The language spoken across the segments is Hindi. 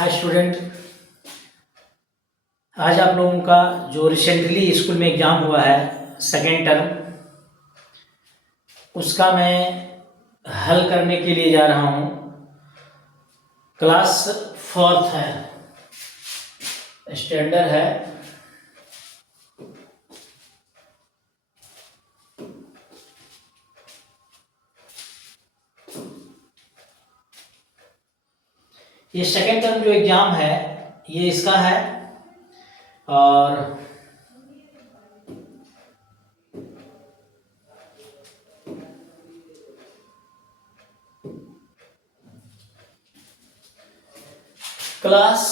हाय स्टूडेंट, आज आप लोगों का जो रिसेंटली स्कूल में एग्ज़ाम हुआ है सेकेंड टर्म, उसका मैं हल करने के लिए जा रहा हूँ। क्लास फोर्थ है, स्टैंडर्ड है। ये सेकेंड टर्म जो एग्ज़ाम है ये इसका है और क्लास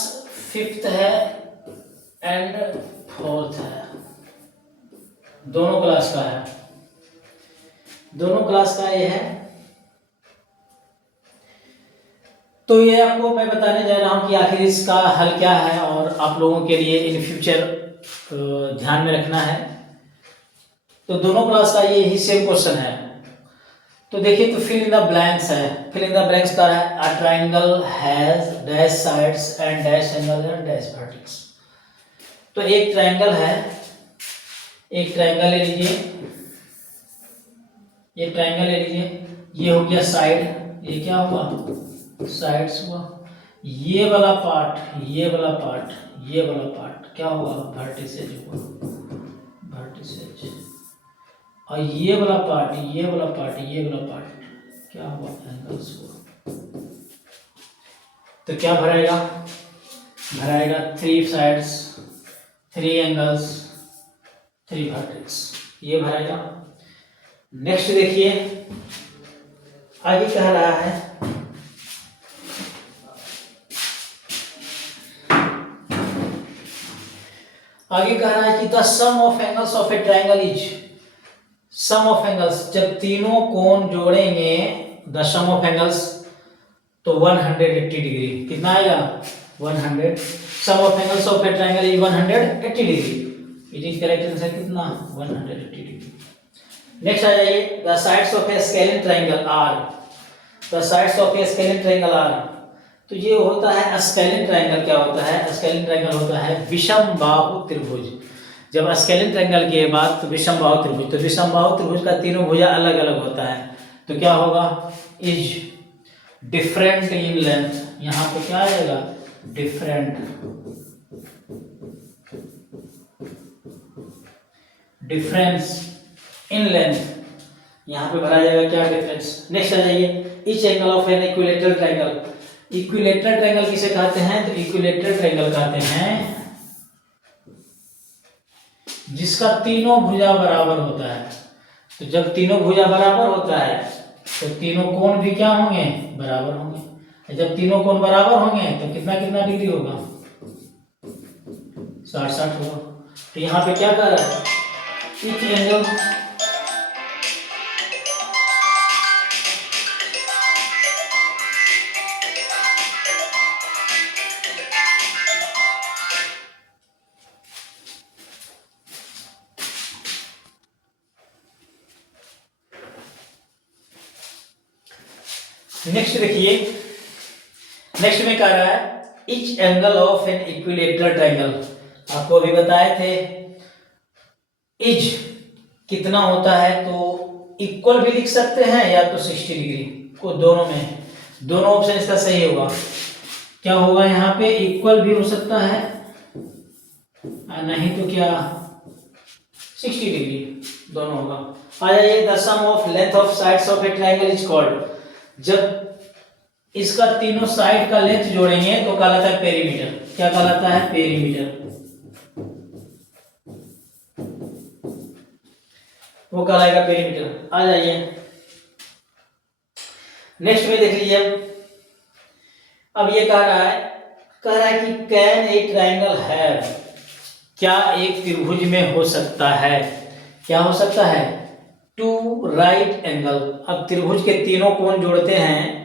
फिफ्थ है एंड फोर्थ है, दोनों क्लास का है, दोनों क्लास का ये है। तो ये आपको मैं बताने जा रहा हूँ कि आखिर इसका हल क्या है और आप लोगों के लिए इन फ्यूचर ध्यान में रखना है। तो दोनों क्लास का ये ही सेम क्वेश्चन है। तो देखिए, तो फिल इन द ब्लैंक्स है। फिल इन द ब्लैंक्स का है a triangle has dash sides and dash angle and dash vertex. तो एक ट्रायंगल है, एक ट्रायंगल ले लीजिए, एक ट्रायंगल ले लीजिए। ये हो गया साइड, ये क्या हुआ साइड्स हुआ। ये वाला पार्ट, ये वाला पार्ट, ये वाला पार्ट क्या हुआ वर्टिसेज हुआ, वर्टिसेज। और ये वाला पार्ट, ये वाला पार्ट, ये वाला पार्ट क्या हुआ एंगल्स हुआ। तो क्या भराएगा, भराएगा 3 साइड्स 3 एंगल्स 3 वर्टेक्स, ये भराएगा। नेक्स्ट देखिए आगे कह रहा है आगे कह रहा है कि the sum of angles of a triangle is, sum of angles जब तीनों कोण जोड़ेंगे, द सम ऑफ एंगल्स तो 180 डिग्री। कितना आएगा 100। Sum of angles of a triangle is 180 degree. It is correct answer कितना 180 डिग्री। नेक्स्ट आ जाइए, the sides of a scalene triangle are, the sides of a scalene triangle are. तो ये होता है स्केलिन ट्रायंगल। क्या होता है स्केलिन ट्रायंगल? होता है विषम बाहु त्रिभुज। जब स्केलिन ट्रायंगल के बाद तो विषम बाहु त्रिभुज, तो विषम बाहु त्रिभुज का तीनों भुजा अलग अलग होता है। तो क्या होगा इज डिफरेंट इन लेंथ। यहाँ पे क्या आएगा डिफरेंट, डिफरेंस इन लेंथ, यहाँ पे भरा जाएगा क्या डिफरेंस। नेक्स्ट आ जाइए, each angle of an equilateral triangle. Equilateral triangle किसे कहते हैं? तो इक्विलेटरल ट्रायंगल कहते हैं जिसका तीनों भुजा बराबर होता है। तो जब तीनों भुजा बराबर होता है तो तीनों कोण भी क्या होंगे बराबर होंगे। जब तीनों कोण बराबर होंगे तो कितना कितना डिग्री होगा 60 होगा। तो यहाँ पे क्या कर रहा है ईच एंगल, नेक्स्ट देखिए, नेक्स्ट में कह रहा है etch angle of an equilateral triangle. आपको अभी बताए थे इज कितना होता है, तो इक्वल भी लिख सकते हैं या तो 60 डिग्री को, दोनों में दोनों ऑप्शन इसका सही होगा। क्या होगा यहाँ पे इक्वल भी हो सकता है नहीं तो क्या 60 डिग्री, दोनों होगा। आ जाइए, the sum of length of sides of a triangle is called. जब इसका तीनों साइड का लेंथ जोड़ेंगे तो कहलाता है पेरीमीटर। क्या कहलाता है पेरीमीटर, वो कहलाएगा पेरीमीटर। आ जाइए नेक्स्ट में देख लीजिए। अब ये कह रहा है कि कैन ए ट्रायंगल हैव, क्या एक त्रिभुज में हो सकता है, क्या हो सकता है 2 राइट एंगल। अब त्रिभुज के तीनों कोण जोड़ते हैं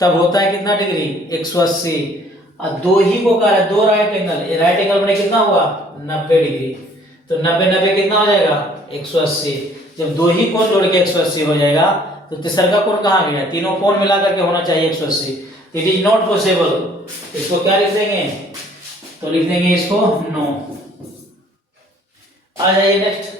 तब होता है कितना डिग्री 180। और दो ही को कह रहा है 2 राइट एंगल, राइट एंगल बने कितना हुआ 90 डिग्री। तो 90 90 कितना हो जाएगा 180। जब दो ही कोण जोड़ के 180 हो जाएगा तो तीसरा कोण कहाँ गया, तीनों कोण मिला करके होना चाहिए 180। इट इज नॉट पॉसिबल, इसको क्या लिख देंगे, तो लिख देंगे इसको नो। आ जाइए next,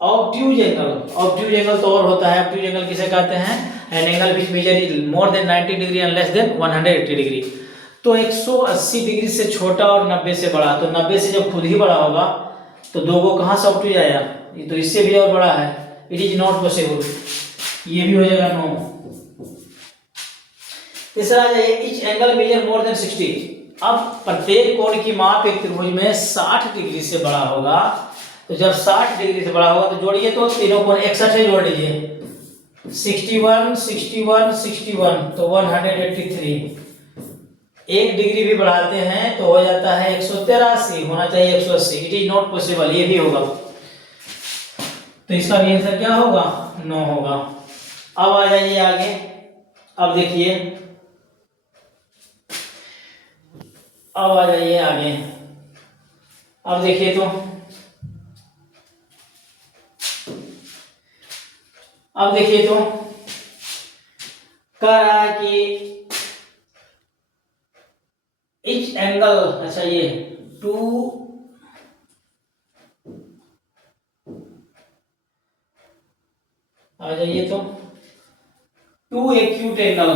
obtuse angle. Obtuse angle तो और होता है, ऑब्ट्यूज एंगल किसे कहते हैं, an angle which major is more than 90 degree and less than 180 degree. तो 180 डिग्री से छोटा और 90 से बड़ा, तो 90 से जब खुद ही बड़ा होगा तो दो को कहां से ऑब्ट्यूज आया, ये तो इससे भी और बड़ा है, इट इज नॉट पॉसिबल, ये भी हो जाएगा नो। तीसरा आ जाइए, etch angle measure more than 60। अब प्रत्येक कोण की माप एक त्रिभुज में 60 डिग्री से बड़ा होगा, तो जब 60 डिग्री से बड़ा होगा तो जोड़िए, तो तीनों कोण 61 जोड़ लीजिए, 61 61 61 तो 183। एक डिग्री भी बढ़ाते हैं तो हो जाता है 183, होना चाहिए 180, इट इज नॉट पॉसिबल, ये भी होगा, तो इसका भी आंसर क्या होगा, नो होगा। अब आ जाइए आगे, अब देखिए, अब आ जाइए आगे, अब देखिए तो अब देखिए तो कह रहा है कि इच एंगल, अच्छा ये टू आ जाइए, तो two acute angle,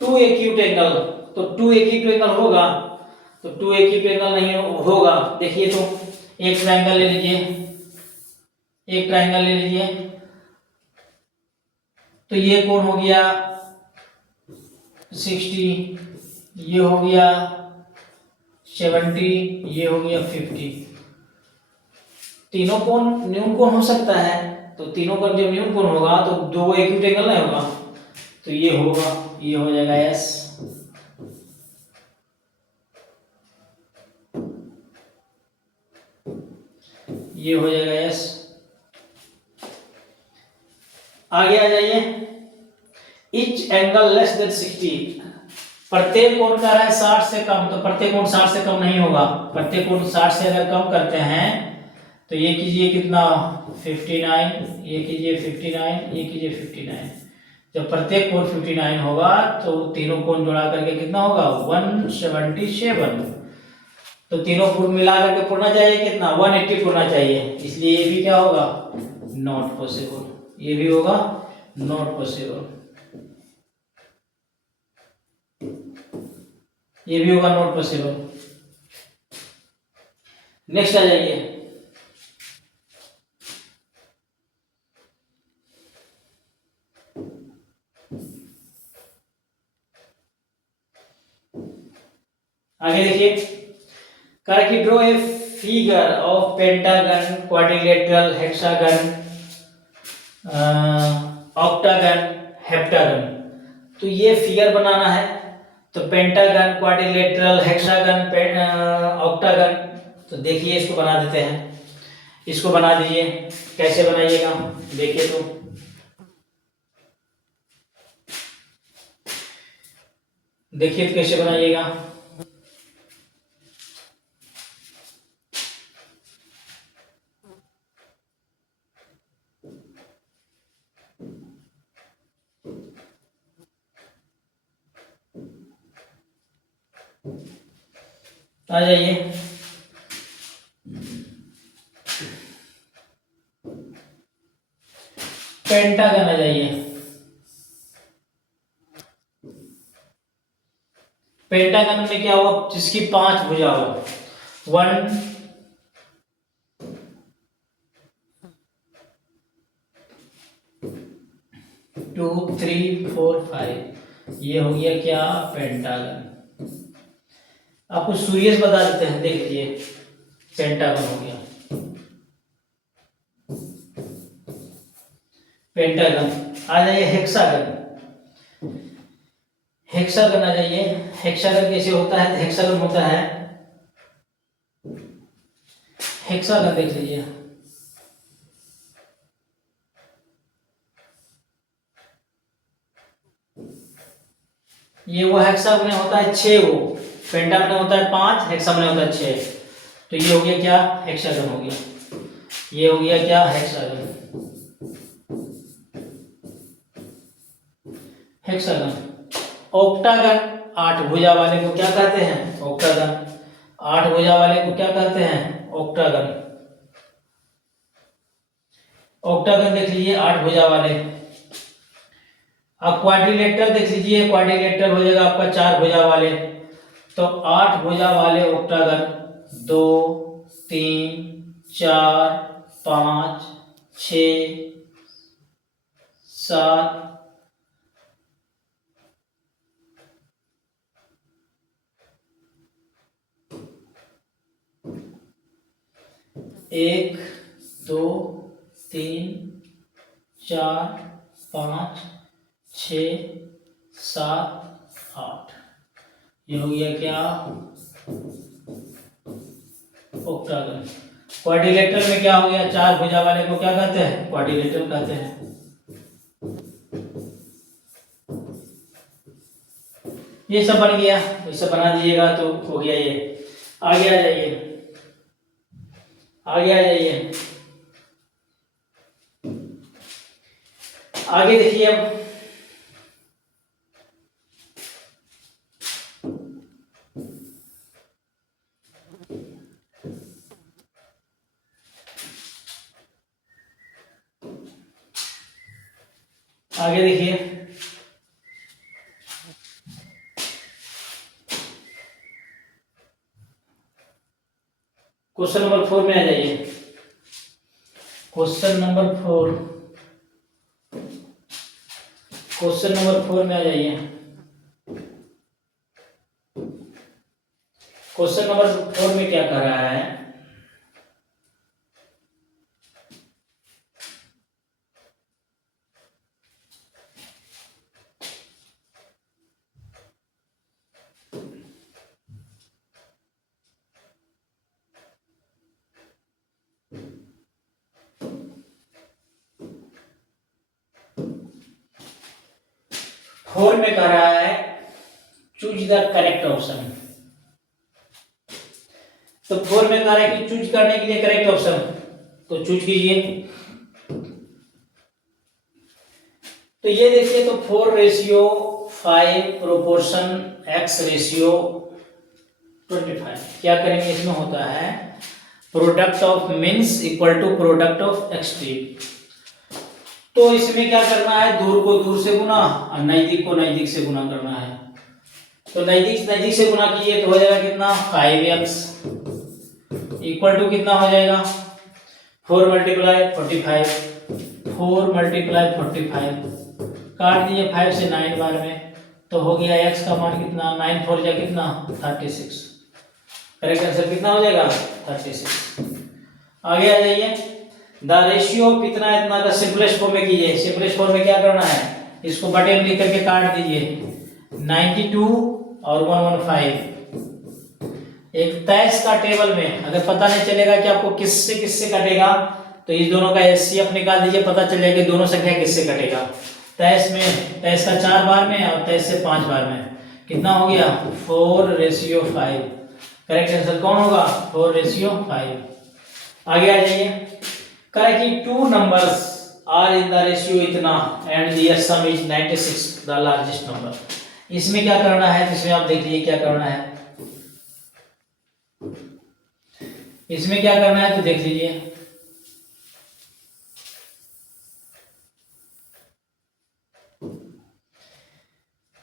two acute angle, तो टू एक्यूट एंगल होगा, तो टू एक्यूट एंगल नहीं होगा, देखिए तो एक ट्रायंगल ले लीजिए, एक ट्रायंगल ले लीजिए, तो ये कोण हो गया 60, ये हो गया 70, ये हो गया 50। तीनों कोण न्यून कोण हो सकता है, तो तीनों का जब न्यून कोण होगा तो दो एक्यूट एंगल नहीं होगा, तो ये होगा, ये हो जाएगा यस। ये हो जाएगा यस। आगे आ जाइए, इच एंगल लेस देन 60। प्रत्येक कोण का रहा है 60 से कम, तो प्रत्येक कोण 60 से कम नहीं होगा, प्रत्येक कोण 60 से अगर कम करते हैं तो ये कीजिए कितना 59, ये कीजिए 59, ये कीजिए 59। जब प्रत्येक कोण 59 होगा तो तीनों कोण जोड़ा करके कितना होगा 177। तो तीनों कोण मिला करके पुरना चाहिए कितना 180 पुरना चाहिए, इसलिए ये भी क्या होगा नॉट पॉसिबल, ये भी होगा नॉट पॉसिबल, ये भी होगा नॉट पॉसिबल। नेक्स्ट आ जाइए, आगे देखिए, कर की draw a figure of pentagon, quadrilateral, hexagon, octagon, heptagon. तो ये फिगर बनाना है, तो पेंटागन, क्वाड्रिलेटरल, हेक्सागन, ऑक्टागन, तो देखिए इसको बना देते हैं, इसको बना दीजिए, कैसे बनाइएगा देखिए, तो देखिए तो कैसे बनाइएगा, आ जाइए, पेंटागन आ जाइए, पेंटागन में क्या हुआ, जिसकी 5 भुजा हो, 1 2 3 4 5, ये हो गया क्या पेंटागन। आपको सूर्य बता देते हैं, देख लीजिए पेंटागन हो गया, पेंटागन। आ जाइए हेक्सागन, हेक्सागन आ जाइए, हेक्सागन कैसे होता है, हेक्सागन होता है, हेक्सागन देख लीजिए, ये वो हेक्सागन में होता है 6, वो पेंटागन में होता है 5, हेक्सागन में होता है 6, तो ये हो गया क्या हेक्सागन हो गया, ये हो गया क्या हेक्सागन, हेक्सागन। ऑक्टागन 8 भुजा वाले को क्या कहते हैं? ऑक्टागन। 8 भुजा वाले को क्या कहते हैं? ऑक्टागन। ऑक्टागन देख लीजिए 8 भुजा वाले। अब क्वाड्रिलेटरल देख लीजिए, क्वाड्रिलेटरल हो जाएगा आपका 4 भुजा वाले। तो 8 भुजा वाले ऑक्टागन 2 3 4 5 6 7 1 2 3 4 5 6 7 8। ये हो गया क्या? ऑक्टागन। क्वाड्रिलेटरल में क्या हो गया? 4 भुजा वाले को क्या कहते हैं? क्वाड्रिलेटरल कहते हैं। ये सब बन गया, ये सब बना दीजिएगा तो हो गया ये। आगे आ जाइए, आगे आ जाइए, आगे देखिए। अब आगे देखिए, क्वेश्चन नंबर 4 में आ जाइए। क्वेश्चन नंबर 4, क्वेश्चन नंबर 4 में आ जाइए। क्वेश्चन नंबर 4 में क्या कर रहा है? फोर में कह रहा है चूज द करेक्ट ऑप्शन। तो 4 में कह रहा है कि चूज करने के लिए करेक्ट ऑप्शन, तो चूज कीजिए। तो ये देखिए, तो 4:5 प्रोपोर्शन x:25। क्या करेंगे? इसमें होता है product of means equal to product of extreme. तो इसमें क्या करना है? दूर को दूर से गुना और नजदीक को नजदीक से गुना करना है। तो नजदीक से गुना कीजिए तो हो जाएगा कितना? 5x इक्वल टू कितना हो जाएगा? 4 × 45। 4 × 45 काट दीजिए 5 से 9 बार में, तो हो गया x का मान कितना? 9 4 जा कितना? 36। करेक्ट आंसर कितना हो जाएगा? 36। आगे आ जाइए। द रेशियो कितना इतना का सिंपलेस्ट फॉर्म में कीजिए। सिंपलेस्ट फॉर्म में क्या करना है? इसको बटे में लिख करके काट दीजिए। 92 और 115। एक 23 का टेबल में अगर पता नहीं चलेगा कि आपको किससे किससे कटेगा, तो इस दोनों का एचसीएफ निकाल दीजिए, पता चल जाएगा दोनों संख्या किससे कटेगा। 23 का 4 बार में और 23 से 5 बार में कितना हो गया? 4:5। करेक्ट आंसर कौन होगा? 4:5। आगे आ जाइए। करेक्ट कि 2 numbers are in the ratio इतना and their sum is 96, the largest number। इसमें क्या करना है? इसमें आप देख लीजिए क्या करना है। इसमें क्या करना है तो देख लीजिए।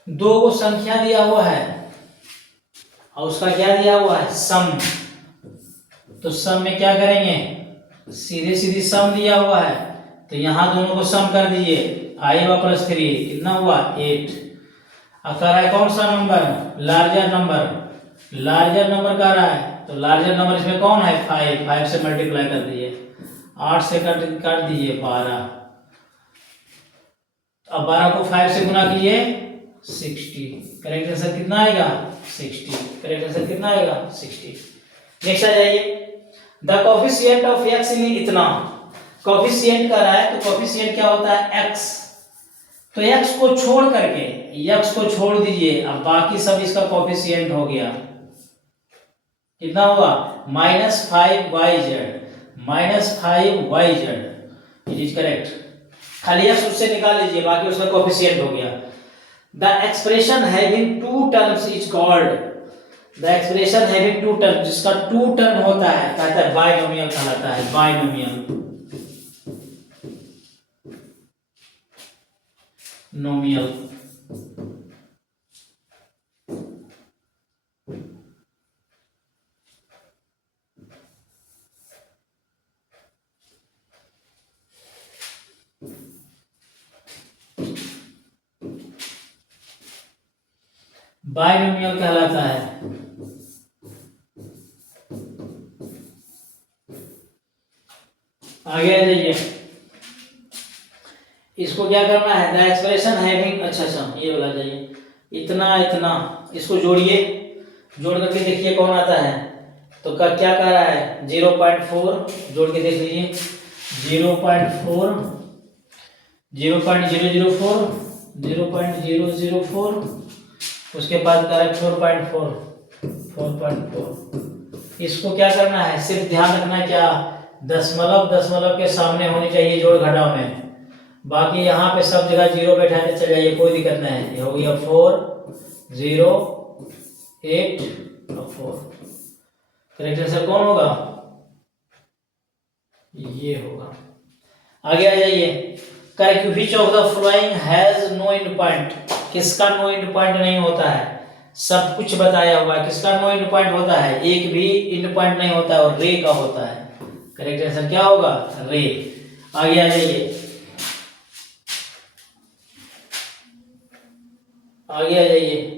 दो को संख्या दिया हुआ है और उसका क्या दिया हुआ है? सम। तो सम में क्या करेंगे? सीधे सीधी सम दिया हुआ है, तो यहां दोनों को सम कर दीजिए। 5 और +3 कितना हुआ? 8। अब कह रहा है कौन सा number? Larger number. Larger number कह रहा है, तो लार्जर नंबर इसमें कौन है? 5 से मल्टीप्लाई कर दीजिए। 8 से काट दीजिए 12। अब 12 को 5 से गुना कीजिए 60। करेक्ट आंसर कितना आएगा? 60। करेक्ट आंसर कितना आएगा? 60। नेक्स्ट आ जाइए। द कोफिशिएंट ऑफ x इन इतना। कोफिशिएंट का रहा है, तो कोफिशिएंट क्या होता है? x। तो x को छोड़ करके, x को छोड़ दीजिए, अब बाकी सब इसका कोफिशिएंट हो गया। कितना हुआ? -5yz। -5yz it is correct. खाली x उससे निकाल लीजिए, बाकी उसका कोफिशिएंट हो गया। The expression having two terms is called, the expression having two term, जिसका टू टर्म होता है कहता है बाइनोमियल कहलाता है, बाइनोमियल, नोमियल। बाइनोमियल कहलाता है। आगे आ जाइए, इसको क्या करना है, द एक्सप्रेशन हैविंग, अच्छा ये वाला जाइए, इतना इतना, इसको जोड़िए, जोड़ करके देखिए कौन आता है। तो क्या कह रहा है, 0.4, जोड़ के देख लीजिए, 0.4, 0.004, 0.004, उसके बाद कह रहा है 4.4, 4.4। इसको क्या करना है, सिर्फ ध्यान रखना क्या, दशमलव के सामने होनी चाहिए जोड़ घटाव में, बाकी यहाँ पे सब जगह जीरो बैठाने चल जाइए, कोई दिक्कत नहीं है। ये हो गया 4, 0, 8 और 4। करेक्ट आंसर कौन होगा, ये होगा। आगे आ जाइए, correct which of the following has no end point, किसका नो एंड पॉइंट नहीं होता है, सब कुछ बताया हुआ है, किसका नो एंड पॉइंट होता है, एक भी एंड पॉइंट नहीं होता है, और रे का होता है। करेक्ट आंसर क्या होगा, रे। आगे आ जाइए, आगे आ जाइए,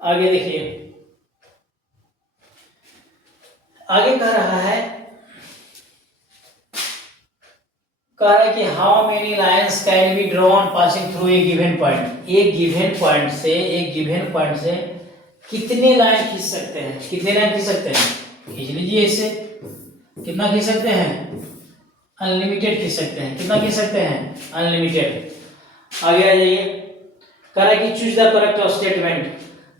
आगे देखिए, आगे कह रहा है, कह रहा है कि how many lines can be drawn passing through a given point, एक गिवन पॉइंट से कितने लाइन खींच सकते हैं, कितने लाइन खींच सकते हैं, खींच लीजिए इससे, कितना खींच सकते हैं, अनलिमिटेड खींच सकते हैं, कितना खींच सकते हैं, अनलिमिटेड। आगे आ जाइए, कह रहा है कि चूज द करेक्ट स्टेटमेंट,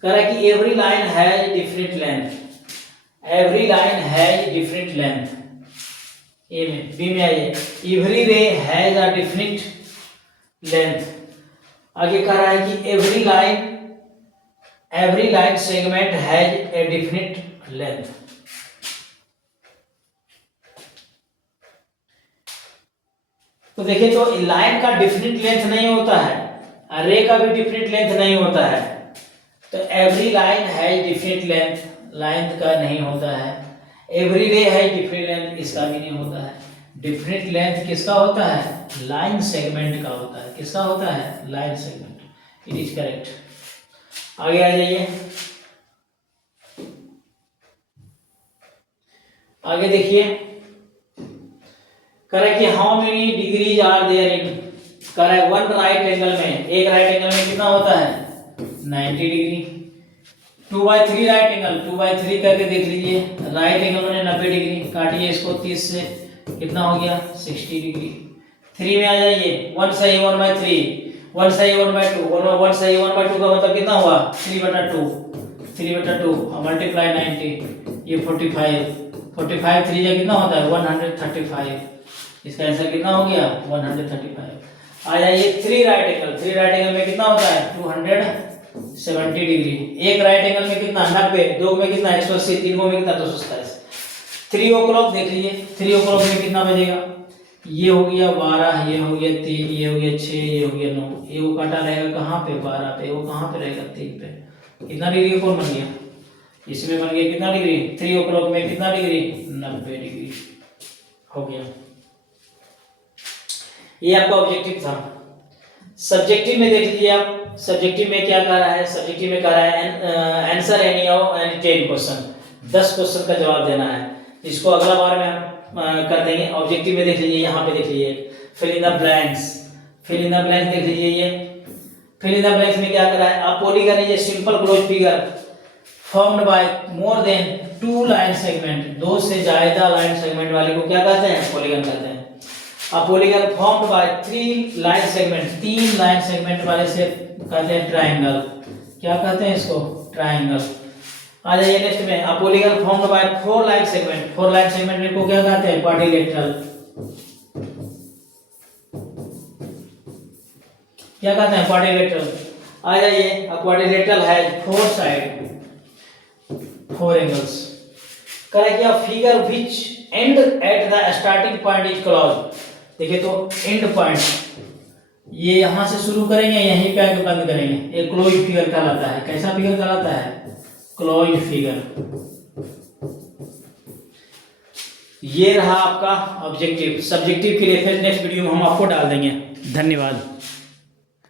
कह रहा है कि every line has different length, every line has different length. A में, बी में आइए, एवरी रे हैज अ डिफरेंट लेंथ। आगे कह रहा है कि every line segment has a different length. तो देखिए, तो लाइन का डिफरेंट लेंथ नहीं होता है, रे का भी डिफरेंट लेंथ नहीं होता है, तो every line has different length, length का नहीं होता है। एवरी रे हैज डिफरेंट लेंथ, इसका भी नहीं होता है। डिफरेंट लेंथ किसका होता है, लाइन सेगमेंट का होता है, किसका होता है, line segment. It is correct. आगे आ जाइए, आगे देखिए, कह रहा है कि how many degrees are there in, कह रहा है वन राइट एंगल में, एक राइट एंगल में कितना होता है, 90 डिग्री। 2/3 राइट एंगल, 2/3 करके देख लीजिए, राइट एंगल में 90 डिग्री, काटिए इसको 30 से, कितना हो गया, 60 डिग्री। 3 में आ जाइए, 1 सही 1/3, 1 सही 1/2, 1 सही 1/2 का मतलब कितना हुआ, 3/2, 3/2 मल्टीप्लाई 90, ये 45, 45 3 जा कितना होता है, 135। इसका आंसर कितना हो गया, 135। आ जाइए 3 राइट एंगल, 3 राइट एंगल में कितना होता है, 270 डिग्री। एक राइट एंगल में कितना, 90, दो में कितना, 180, तीन में कितना, 227। 3 o'clock देख लीजिए, 3 o'clock में कितना बजेगा, ये हो गया 12, ये हो गया 3, ये हो गया 6, ये हो गया 9, ये वो काटा रहेगा कहाँ पे, 12 पे, वो कहाँ पे रहेगा, 3 पे। कितना डिग्री कौन बन गया, इसमें बन गया कितना डिग्री, 3 o'clock में कितना डिग्री, 90 डिग्री हो गया। ये आपका ऑब्जेक्टिव था। सब्जेक्टिव में देख लीजिए आप, सब्जेक्टिव में क्या कह रहा है, सब्जेक्टिव में कह रहा है answer any of any 10 question, 10 question का जवाब देना है। इसको अगला बार में हम कर देंगे। ऑब्जेक्टिव में देख लीजिए, यहाँ पे देख लीजिए, fill in the blanks, fill in the blanks देख लीजिए, ये फिल इन द ब्लैंक्स में क्या कर रहा है, आप polygon is a simple close figure formed by more than 2 line segment, 2 से ज्यादा लाइन सेगमेंट वाले को क्या कहते हैं, पॉलीगन कहते हैं। अब polygon formed by 3 line segment, 3 line segment वाले से कहते हैं ट्रायंगल, क्या कहते हैं इसको, ट्रायंगल। आ जाइए नेक्स्ट में, a polygon formed by 4 line segment. 4 line segment को क्या कहते हैं? क्वाड्रिलेटरल। क्या कहते हैं? क्वाड्रिलेटरल। आ जाइए, a quadrilateral has 4 side, 4 angles. Correct. या figure which end at the starting point is close. देखिए तो एंड पॉइंट ये यहां से शुरू करेंगे, यहीं पे आके बंद करेंगे, ये क्लोज फिगर कहलाता है। कैसा फिगर कहलाता है? Close figure. ये रहा आपका ऑब्जेक्टिव। सब्जेक्टिव की रेफरेंस नेक्स्ट वीडियो में हम आपको डाल देंगे। धन्यवाद।